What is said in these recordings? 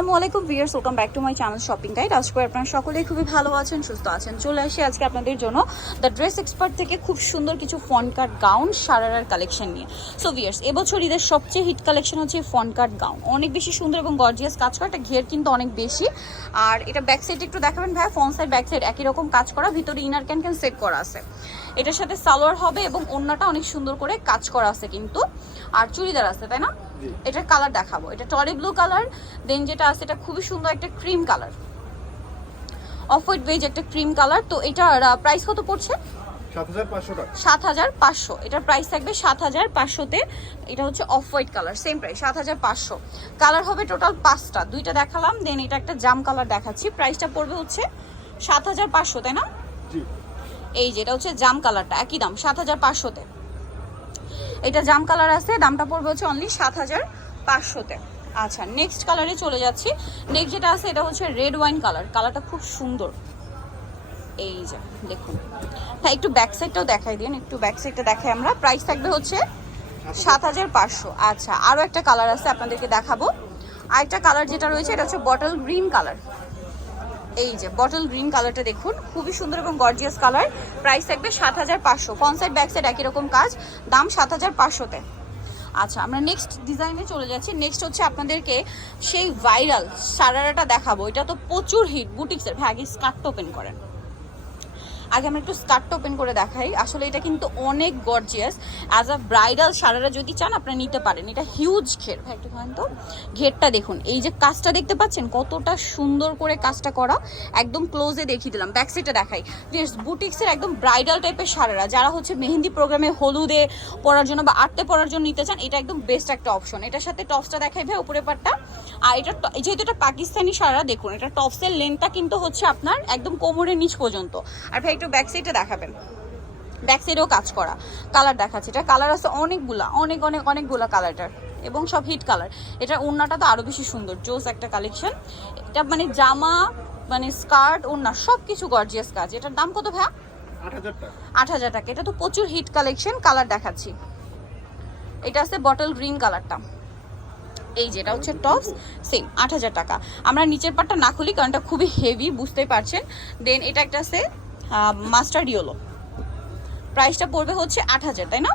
আসসালামু আলাইকুম viewers welcome back to my channel shopping guide. আজকে আপনারা সকলেই খুবই ভালো আছেন, সুস্থ আছেন। চলে আসি আজকে আপনাদের জন্য দ্য ড্রেস এক্সপার্ট থেকে খুব সুন্দর কিছু ফন কাট গাউন সারারার কালেকশন নিয়ে। সো ভিয়ার্স এবছর ঈদের সবচেয়ে হিট কালেকশন হচ্ছে ফন কাট গাউন। অনেক বেশি সুন্দর এবং গর্জিয়াস কাজ করা, এটা ঘের কিন্তু অনেক বেশি। আর এটা ব্যাক সাইড একটু দেখাবেন ভাই ফ্রন্ট সাইড ব্যাক সাইড একই রকম কাজ করা, ভিতরে ইনার ক্যান ক্যান সেট করা আছে। এটার সাথে সালোয়ার হবে এবং ওড়নাটা অনেক সুন্দর করে কাজ করা আছে কিন্তু। আর চুড়িদার আছে, তাই না? এটার কালার দেখাবো। এটা টরি ব্লু কালার দেন যেটা আছে এটা খুবই সুন্দর একটা cream colour off white beige একটা ক্রিম কালার তো এটার প্রাইস কত পড়ছে? সাত হাজার পাঁচশো এটার প্রাইস থাকবে সাত হাজার পাঁচশোতে। এটা হচ্ছে off white colour same price সাত হাজার পাঁচশো। কালার হবে টোটাল পাঁচটা। দুইটা দেখালাম দেন এটা একটা জাম কালার দেখাচ্ছি। প্রাইসটা পড়বে হচ্ছে সাত হাজার পাঁচশো তাই না? জি। এই যেটা হচ্ছে জাম কালারটা একই দাম সাত হাজার পাঁচশোতে। এটা জাম কালার আছে, দামটা পড়বে হচ্ছে অনলি সাত হাজার পাঁচশোতে। আচ্ছা নেক্সট কালারে চলে যাচ্ছি। নেক্সট যেটা আছে, এটা হচ্ছে রেড ওয়াইন কালার কালারটা খুব সুন্দর। এই যে, দেখুন। হ্যাঁ একটু ব্যাক সাইডটাও দেখাই দিন। একটু ব্যাক সাইডটা দেখাই আমরা। প্রাইস থাকবে হচ্ছে সাত হাজার পাঁচশো। আচ্ছা আরও একটা কালার আছে আপনাদেরকে দেখাবো। আরেকটা কালার যেটা রয়েছে, এটা হচ্ছে বটল গ্রিন কালার এই যে বটল গ্রিন কালারটা দেখুন। খুবই সুন্দর এবং গর্জিয়াস কালার প্রাইস থাকবে সাত হাজার পাঁচশো। ফ্রন্ট সাইড ব্যাক একই রকম কাজ। দাম সাত হাজার পাঁচশোতে। আচ্ছা আমরা নেক্সট ডিজাইনে চলে যাচ্ছি। নেক্সট হচ্ছে আপনাদেরকে সেই ভাইরাল সারারাটা দেখাবো। এটা তো প্রচুর হিট বুটিক্সের ভাই আগে স্কার্ট ওপেন করেন। আগে আমরা একটু স্কার্টটা ওপেন করে দেখাই। আসলে এটা কিন্তু অনেক gorgeous as a bridal sharara যদি চান, আপনারা নিতে পারেন। এটা হিউজ ঘের। ভাই, একটু তো। ঘেরটা দেখুন। এই যে কাজটা দেখতে পাচ্ছেন, কতটা সুন্দর করে কাজটা করা। একদম ক্লোজে দেখিয়ে দিলাম। ব্যাক সাইডে দেখাই। বেশ বুটিক্সের একদম ব্রাইডাল টাইপের সারারা যারা হচ্ছে মেহেন্দি প্রোগ্রামে হলুদে পরার জন্য বা আটতে পরার জন্য নিতে চান, এটা একদম বেস্ট একটা অপশন এটার সাথে টপসটা দেখাই ভাই উপরে পাটটা আর এটা যেহেতু এটা পাকিস্তানি সারা দেখুন, এটা টপসের লেন্থটা কিন্তু হচ্ছে আপনার একদম কোমরের নিচ পর্যন্ত। আর ভাই একটু ব্যাক সাইডে দেখাবেন। ব্যাক সাইডেও কাজ করা। কালার দেখাচ্ছে। এটা কালার আছে অনেকগুলা। অনেক অনেক অনেকগুলা কালারটার এবং সব হিট কালার এটা ওড়নাটা তো আরও বেশি সুন্দর। জোস একটা কালেকশন এটা মানে জামা মানে স্কার্ট ওড়না সব কিছু গর্জিয়াস কাজ। এটার দাম কত ভাইয়া? আট হাজার টাকা। আট হাজার টাকা। এটা তো প্রচুর হিট কালেকশন কালার দেখাচ্ছি। এটা আছে বটল গ্রিন কালারটা এই যেটা হচ্ছে টপস সেম আট হাজার টাকা। আমরা নিচের পাটটা না খুলি কারণ এটা খুবই হেভি বুঝতে পারছেন। দেন এটা একটা আছে মাস্টার ইয়েলো। প্রাইসটা পড়বে হচ্ছে আট হাজার তাই না?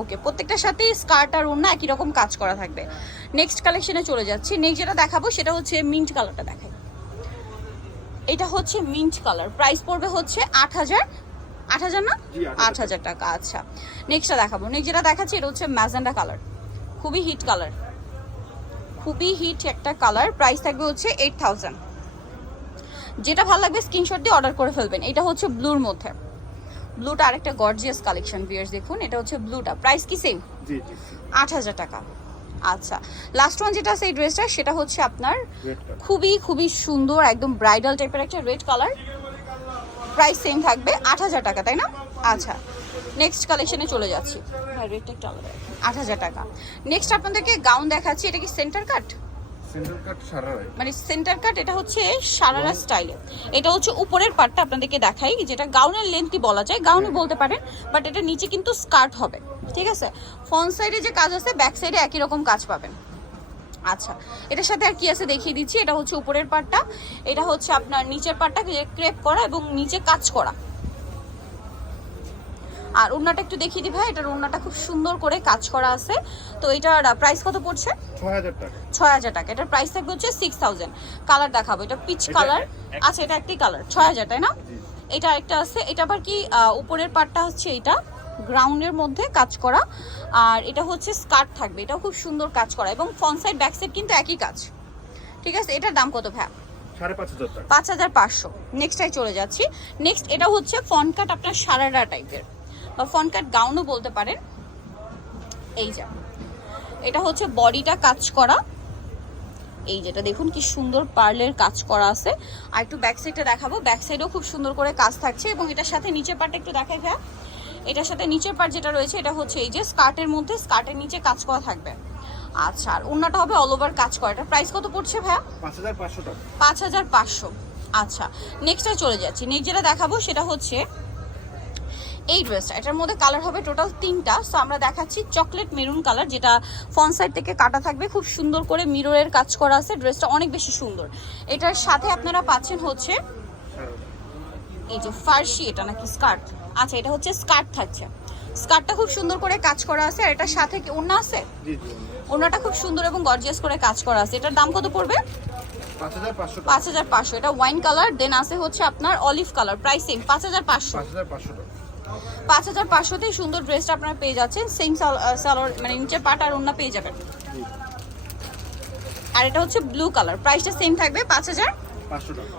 ওকে প্রত্যেকটার সাথেই স্কার্ট আর ওড়না একই রকম কাজ করা থাকবে। নেক্সট কালেকশনে চলে যাচ্ছি। নেক্সট যেটা দেখাবো সেটা হচ্ছে মিন্ট কালারটা দেখাই। এটা হচ্ছে মিন্ট কালার প্রাইস পড়বে হচ্ছে আট হাজার। আট হাজার না? আট হাজার টাকা আচ্ছা। নেক্সটটা দেখাবো। নেক্সট যেটা দেখাচ্ছি এটা হচ্ছে ম্যাজেন্ডা কালার খুবই হিট কালার খুবই হিট একটা কালার প্রাইস থাকবে হচ্ছে এইট থাউজেন্ড যেটা ভালো লাগবে স্ক্রিনশট দিয়ে অর্ডার করে ফেলবেন। এটা হচ্ছে ব্লুর মধ্যে। ব্লুটা আরেকটা গর্জিয়াস কালেকশন ভিয়ার্স দেখুন। এটা হচ্ছে ব্লুটা প্রাইস কি সেম জি জি আট হাজার টাকা। আচ্ছা লাস্ট ওয়ান যেটা আছে এই ড্রেসটা সেটা হচ্ছে আপনার খুবই খুবই সুন্দর একদম ব্রাইডাল টাইপের একটা রেড কালার প্রাইস সেম থাকবে আট হাজার টাকা তাই না? আচ্ছা নেক্সট কালেকশনে চলে যাচ্ছি। হ্যাঁ রেটটা একটু আলাদা। আট হাজার টাকা। নেক্সট আপনাদেরকে গাউন দেখাচ্ছি। এটা কি সেন্টার কাট মানে সেন্টার কাট এটা হচ্ছে সারারা স্টাইলে এটা হচ্ছে উপরের পার্টটা আপনাদেরকে দেখাই যেটা গাউনের লেন্থই বলা যায়। গাউনই বলতে পারেন বাট এটা নিচে কিন্তু স্কার্ট হবে ঠিক আছে? ফ্রন্ট সাইডে যে কাজ আছে ব্যাক সাইডে একই রকম কাজ পাবেন। আচ্ছা এটার সাথে আর কি আছে দেখিয়ে দিচ্ছি এটা হচ্ছে উপরের পার্টটা এটা হচ্ছে আপনার নিচের পার্টটা ক্রেপ করা এবং নিচে কাজ করা। আর ওড়নাটা একটু দেখিয়ে দিই ভাই এটার ওড়নাটা খুব সুন্দর করে কাজ করা আছে। তো এটার প্রাইস কত পড়ছে? ছয় হাজার টাকা। এটার প্রাইস থাকবে হচ্ছে সিক্স থাউজেন্ড কালার দেখাবো এটা পিচ কালার আচ্ছা এটা একটি কালার ছয় হাজার তাই না? এটা একটা আছে এটা আবার কি উপরের পার্টটা হচ্ছে এটা গ্রাউন্ডের মধ্যে কাজ করা। আর এটা হচ্ছে স্কার্ট থাকবে এটাও খুব সুন্দর কাজ করা। এবং ফ্রন্ট সাইড ব্যাক সাইড কিন্তু একই কাজ। ঠিক আছে এটার দাম কত সাড়ে পাঁচ হাজার পাঁচশো। নেক্সটটাই চলে যাচ্ছি। নেক্সট এটা হচ্ছে ফন কাট আপনার সারারা টাইপের বা ফন কাট গাউনও বলতে পারেন। এই যা এটা হচ্ছে বডিটা কাজ করা। এই যেটা দেখুন কি সুন্দর পার্লের কাজ করা আছে। আর একটু ব্যাক সাইডটা দেখাবো। ব্যাক সাইডও খুব সুন্দর করে কাজ থাকছে এবং এটার সাথে নিচের পার্টটা একটু দেখাই ভাইয়া। এটার সাথে নিচের পার্ট যেটা রয়েছে এটা হচ্ছে এই যে স্কার্টের মধ্যে স্কার্টের নিচে কাজ করা থাকবে। আচ্ছা আর অন্যটা হবে অল ওভার কাজ করা। এটা প্রাইস কত পড়ছে ভাইয়া? পাঁচ হাজার পাঁচশো টাকা। পাঁচ হাজার পাঁচশো। আচ্ছা নেক্সটে চলে যাচ্ছি। নেক্সট যেটা দেখাবো সেটা হচ্ছে এই ড্রেসটা এটার মধ্যে কালার হবে টোটাল তিনটা। সো আমরা দেখাচ্ছি চকলেট মেরুন কালার যেটা ফন সাইড থেকে কাটা থাকবে। খুব সুন্দর করে মিররের কাজ করা আছে ড্রেসটা অনেক বেশি সুন্দর। এটার সাথে আপনারা পাচ্ছেন হচ্ছে এই যে ফার্সি এটা নাকি স্কার্ট আচ্ছা এটা হচ্ছে স্কার্ট থাকছে। স্কার্টটা খুব সুন্দর করে কাজ করা আছে আর এটার সাথে কি ওড়না আছে? জি জি ওড়নাটা খুব সুন্দর এবং গর্জিয়াস করে কাজ করা আছে। এটার দাম কত পড়বে? পাঁচ হাজার পাঁচশো এটা ওয়াইন কালার দেন আছে হচ্ছে আপনার অলিভ কালার প্রাইস সেম পাঁচ হাজার পাঁচশো। পাঁচ হাজার পাঁচশোতেই সুন্দর ড্রেসটা আপনারা পেয়ে যাচ্ছেন। সেম সালোয়ার মানে নিচের পাট আর ওড়না পেয়ে যাবেন। আর এটা হচ্ছে ব্লু কালার প্রাইসটা সেম থাকবে পাঁচ হাজার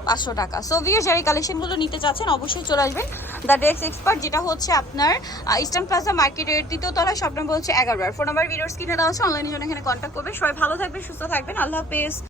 পাঁচশো টাকা। সো ভিয়ার যারা এই কালেকশনগুলো নিতে চাচ্ছেন অবশ্যই চলে আসবেন। দ্য ড্রেস এক্সপার্ট যেটা হচ্ছে আপনার ইস্টার্ন প্লাজা মার্কেটের তৃতীয় তলায় সব নম্বর হচ্ছে এগারো ফোন নাম্বার ভিডিওস কিনে দেওয়া হচ্ছে অনলাইনে জন্য এখানে কন্ট্যাক্ট করবে সবাই ভালো থাকবেন সুস্থ থাকবেন। আল্লাহ হাফেজ।